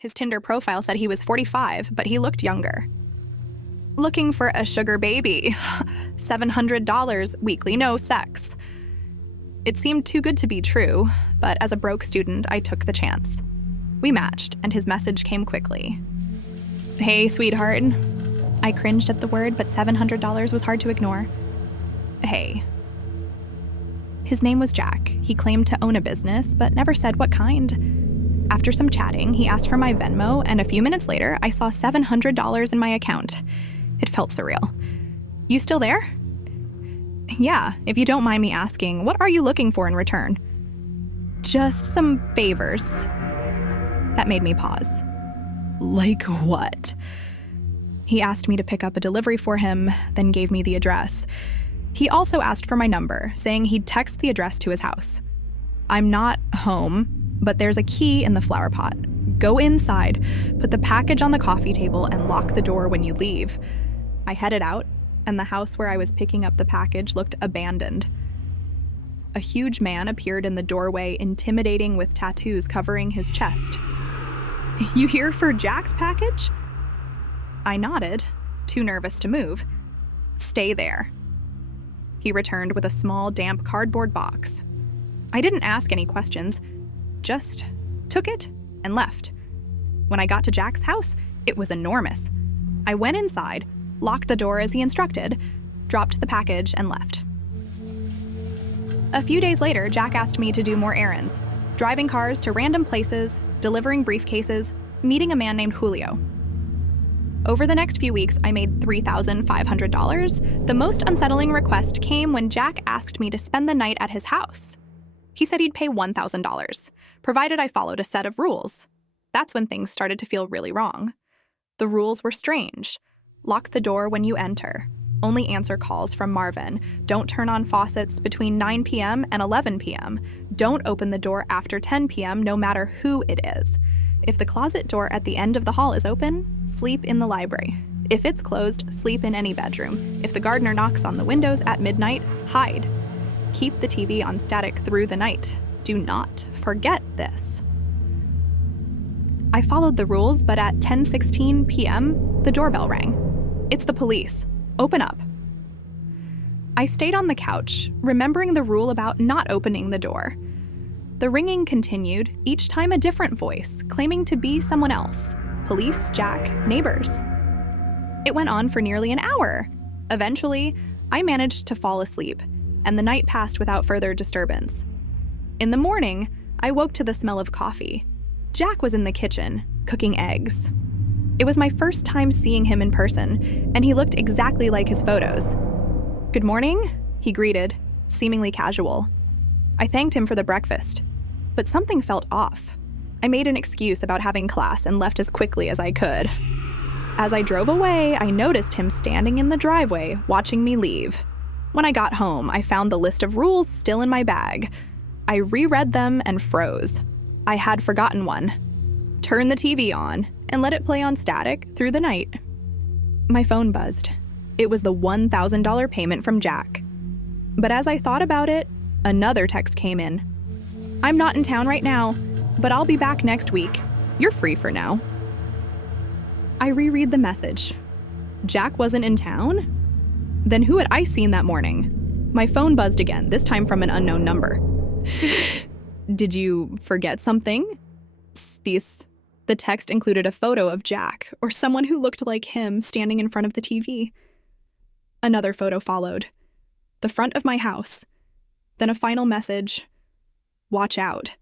His Tinder profile said he was 45, but he looked younger. Looking for a sugar baby. $700 weekly, no sex. It seemed too good to be true, but as a broke student, I took the chance. We matched, and his message came quickly. Hey, sweetheart. I cringed at the word, but $700 was hard to ignore. Hey. His name was Jack. He claimed to own a business, but never said what kind. After some chatting, he asked for my Venmo, and a few minutes later, I saw $700 in my account. It felt surreal. You still there? Yeah, if you don't mind me asking, what are you looking for in return? Just some favors. That made me pause. Like what? He asked me to pick up a delivery for him, then gave me the address. He also asked for my number, saying he'd text the address to his house. I'm not home, but there's a key in the flower pot. Go inside, put the package on the coffee table, and lock the door when you leave. I headed out, and the house where I was picking up the package looked abandoned. A huge man appeared in the doorway, intimidating with tattoos covering his chest. You here for Jack's package? I nodded, too nervous to move. Stay there. He returned with a small, damp cardboard box. I didn't ask any questions, just took it and left. When I got to Jack's house, it was enormous. I went inside, locked the door as he instructed, dropped the package, and left. A few days later, Jack asked me to do more errands, driving cars to random places, delivering briefcases, meeting a man named Julio. Over the next few weeks, I made $3,500. The most unsettling request came when Jack asked me to spend the night at his house. He said he'd pay $1,000, provided I followed a set of rules. That's when things started to feel really wrong. The rules were strange. Lock the door when you enter. Only answer calls from Marvin. Don't turn on faucets between 9 p.m. and 11 p.m. Don't open the door after 10 p.m. no matter who it is. If the closet door at the end of the hall is open, sleep in the library. If it's closed, sleep in any bedroom. If the gardener knocks on the windows at midnight, hide. Keep the TV on static through the night. Do not forget this. I followed the rules, but at 10:16 p.m., the doorbell rang. It's the police. Open up. I stayed on the couch, remembering the rule about not opening the door. The ringing continued, each time a different voice, claiming to be someone else. Police, Jack, neighbors. It went on for nearly an hour. Eventually, I managed to fall asleep, and the night passed without further disturbance. In the morning, I woke to the smell of coffee. Jack was in the kitchen, cooking eggs. It was my first time seeing him in person, and he looked exactly like his photos. Good morning, he greeted, seemingly casual. I thanked him for the breakfast, but something felt off. I made an excuse about having class and left as quickly as I could. As I drove away, I noticed him standing in the driveway, watching me leave. When I got home, I found the list of rules still in my bag. I reread them and froze. I had forgotten one. Turn the TV on and let it play on static through the night. My phone buzzed. It was the $1,000 payment from Jack. But as I thought about it, another text came in. I'm not in town right now, but I'll be back next week. You're free for now. I reread the message. Jack wasn't in town? Then who had I seen that morning? My phone buzzed again, this time from an unknown number. Did you forget something? The text included a photo of Jack, or someone who looked like him standing in front of the TV. Another photo followed. The front of my house. Then a final message. Watch out.